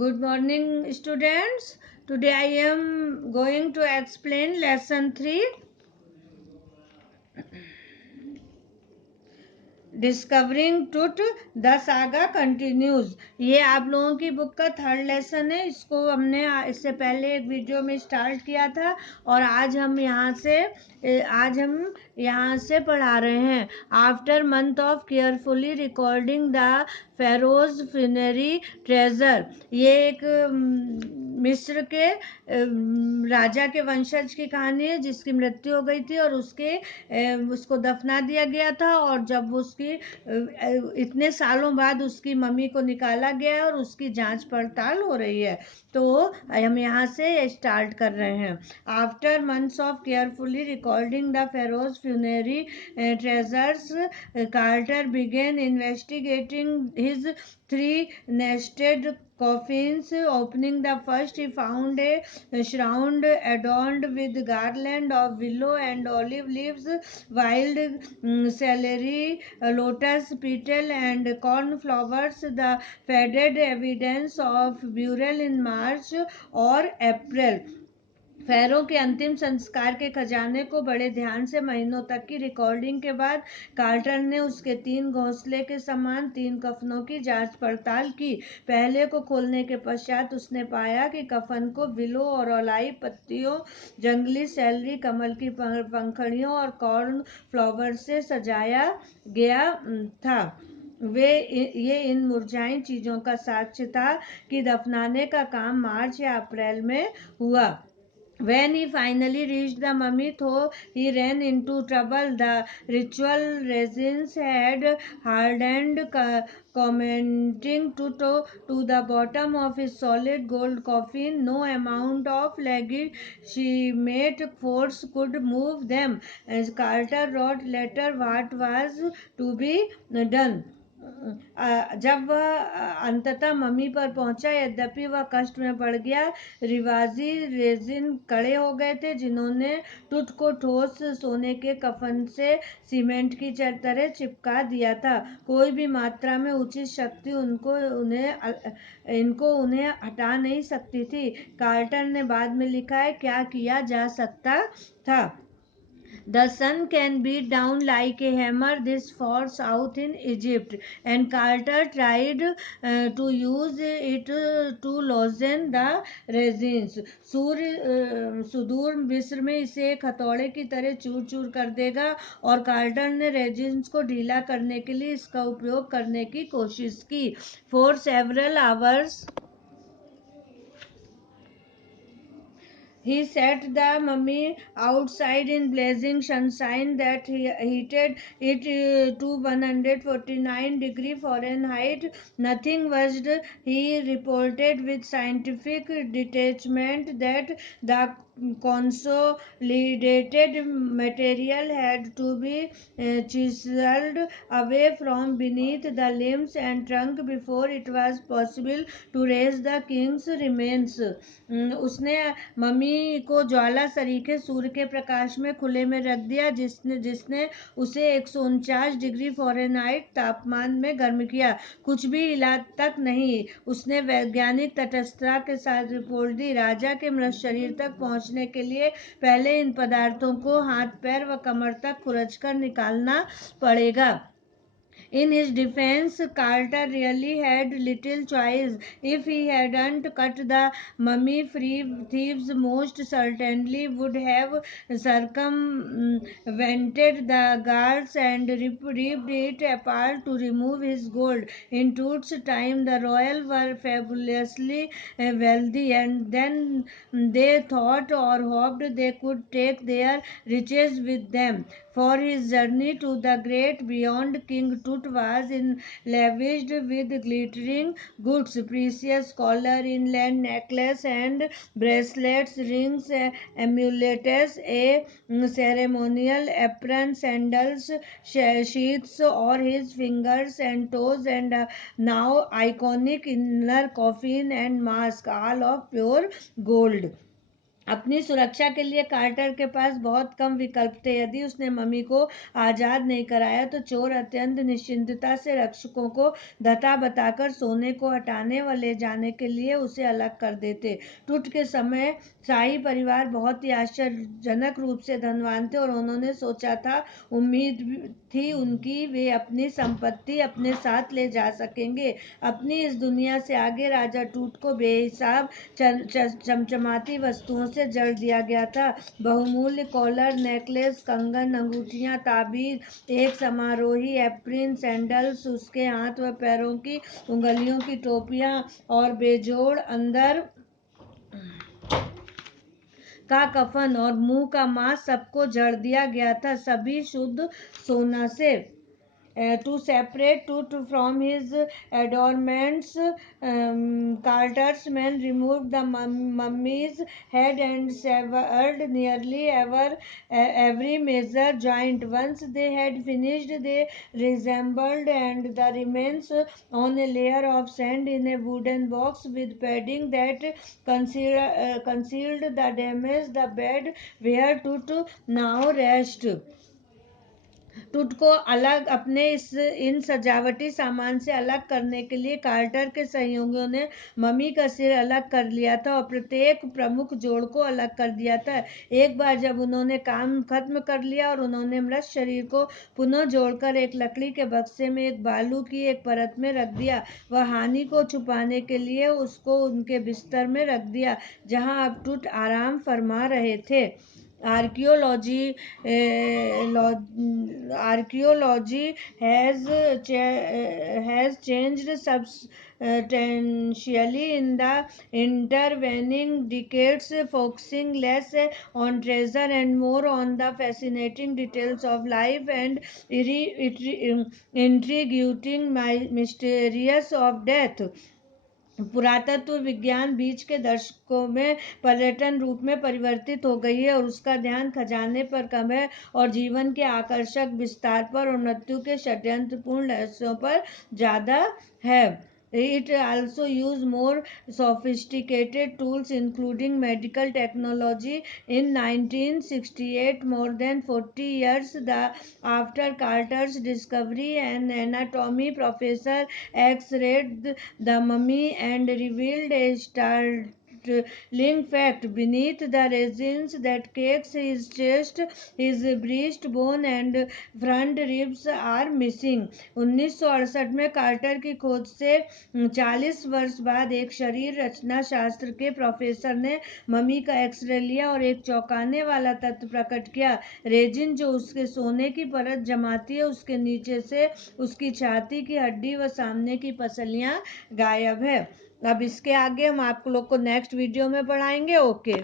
Good morning, students. Today I am going to explain lesson 3, discovering truth the saga continues. ये आप लोगों की book का third lesson है। इसको हमने इससे पहले एक वीडियो में स्टार्ट किया था और आज हम यहाँ से पढ़ा रहे हैं। After month of carefully recording the pharaoh's finery treasure, ये एक मिस्र के राजा के वंशज की कहानी है जिसकी मृत्यु हो गई थी और उसको दफना दिया गया था। और जब उसकी इतने सालों बाद उसकी मम्मी को निकाला गया है और उसकी जांच पड़ताल हो रही है, तो हम यहाँ से स्टार्ट कर रहे हैं। After months of carefully recording the pharaoh's funerary treasures, Carter began investigating his three nested coffins. Opening the first, he found a shroud adorned with garland of willow and olive leaves, wild celery, lotus petal, and cornflowers, the faded evidence of burial in March or April. फेरो के अंतिम संस्कार के खजाने को बड़े ध्यान से महीनों तक की रिकॉर्डिंग के बाद कार्टर ने उसके 3 घोंसले के समान 3 कफनों की जांच पड़ताल की। पहले को खोलने के पश्चात उसने पाया कि कफन को विलो और ओलाई पत्तियों, जंगली सैलरी, कमल की पंखड़ियों और कॉर्न फ्लावर से सजाया गया था। ये इन मुरझाई चीजों का साक्ष्य था कि दफनाने का काम मार्च या अप्रैल में हुआ। When he finally reached the mummy, though he ran into trouble. The ritual resins had hardened, commenting to the bottom of his solid gold coffin. No amount of legitimate force could move them. As Carter wrote later what was to be done. जब वह अंततः mummy पर पहुंचा, यद्यपि वह कष्ट में पड़ गया, रिवाजी रेजिन कड़े हो गए थे जिन्होंने टुट को ठोस सोने के कफन से सीमेंट की तरह चिपका दिया था। कोई भी मात्रा में उचित शक्ति इनको उन्हें हटा नहीं सकती थी। कार्टर ने बाद में लिखा है, क्या किया जा सकता था। The sun can beat down like a hammer this far south in Egypt, and Carter tried to use it to loosen the resins. सुदूर मिस्र में इसे एक हथौड़े की तरह चूर चूर कर देगा, और कार्टर ने रेजिन्स को ढीला करने के लिए इसका उपयोग करने की कोशिश की। For several hours he set the mummy outside in blazing sunshine that heated it to 149 Fahrenheit. Nothing budged. He reported with scientific detachment that the consolidated material had to be chiseled away from beneath the limbs and trunk before it was possible to raise the king's remains. उसने mummy को ज्वाला सरीखे सूर्य के प्रकाश में खुले में रख दिया, जिसने उसे 149 डिग्री फ़ारेनहाइट तापमान में गर्म किया। कुछ भी हिला तक नहीं। उसने वैज्ञानिक तटस्थता के साथ रिपोर्ट दी, राजा के मृत शरीर तक पहुंचने के लिए पहले इन पदार्थों को हाथ, पैर व कमर तक खुरचकर निकालना पड़ेगा। In his defense, Carter really had little choice. If he hadn't cut the mummy free, thieves most certainly would have circumvented the guards and ripped it apart to remove his gold. In Toots' time, the royal were fabulously wealthy, and then they thought or hoped they could take their riches with them. For his journey to the great beyond, King Tut was lavished with glittering goods, precious collar, inland necklace and bracelets, rings, amulets, a ceremonial apron, sandals, sheaths or his fingers and toes, and now iconic inner coffin and mask, all of pure gold. अपनी सुरक्षा के लिए quarter के पास बहुत कम विकल्प थे। यदि उसने मम्मी को आज़ाद नहीं कराया तो चोर अत्यंत निश्चिंतता से रक्षकों को धता बताकर सोने को हटाने व ले जाने के लिए उसे अलग कर देते। टूट के समय शाही परिवार बहुत ही आश्चर्यजनक रूप से धनवान थे और उन्होंने सोचा था, उम्मीद थी उनकी, वे अपनी संपत्ति अपने साथ ले जा सकेंगे। अपनी इस दुनिया से आगे राजा टूट को बेहिसाब चमचमाती वस्तुओं से जड़ दिया गया था। बहुमूल्य कॉलर, नेकलेस, कंगन, अंगूठियां, ताबीज, एक समारोही एप्रिन, सैंडल्स, उसके हाथ व पैरों की उंगलियों की टोपियां और बेजोड़ अंदर का कफन और मुंह का मांस सबको जड़ दिया गया था, सभी शुद्ध सोना से। To separate Tut from his adornments, Carter's men removed the mummy's head and severed nearly every major joint. Once they had finished, they reassembled and the remains on a layer of sand in a wooden box with padding that concealed the damage. The bed where Tut now rested. टूट को अलग अपने इन सजावटी सामान से अलग करने के लिए कार्टर के सहयोगियों ने मम्मी का सिर अलग कर लिया था और प्रत्येक प्रमुख जोड़ को अलग कर दिया था। एक बार जब उन्होंने काम खत्म कर लिया और उन्होंने मृत शरीर को पुनः जोड़कर एक लकड़ी के बक्से में एक बालू की एक परत में रख दिया, वह हानि को छुपाने के लिए उसको उनके बिस्तर में रख दिया जहां अब टूट आराम फरमा रहे थे। Archaeology archaeology has changed substantially in the intervening decades, focusing less on treasure and more on the fascinating details of life and intriguing mysterious of death. पुरातत्व विज्ञान बीच के दशकों में पर्यटन रूप में परिवर्तित हो गई है और उसका ध्यान खजाने पर कम है और जीवन के आकर्षक विस्तार पर और मृत्यु के षड्यंत्रपूर्ण रहस्यों पर ज्यादा है। It also use more sophisticated tools including medical technology. In 1968, more than 40 years after Carter's discovery, an anatomy professor x-rayed the mummy and revealed a startling fact. Beneath the resins that cakes his chest, his breastbone and front ribs are missing. 1968 में quarter की खोज से 40 वर्ष बाद एक शरीर रचना शास्त्र के प्रोफेसर ने मम्मी का एक्सरे लिया और एक चौंकाने वाला तथ्य प्रकट किया। रेजिन जो उसके सोने की परत जमाती है, उसके नीचे से उसकी छाती की हड्डी व सामने की पसलियां गायब है। अब इसके आगे हम आप लोग को नेक्स्ट वीडियो में पढ़ाएंगे। ओके।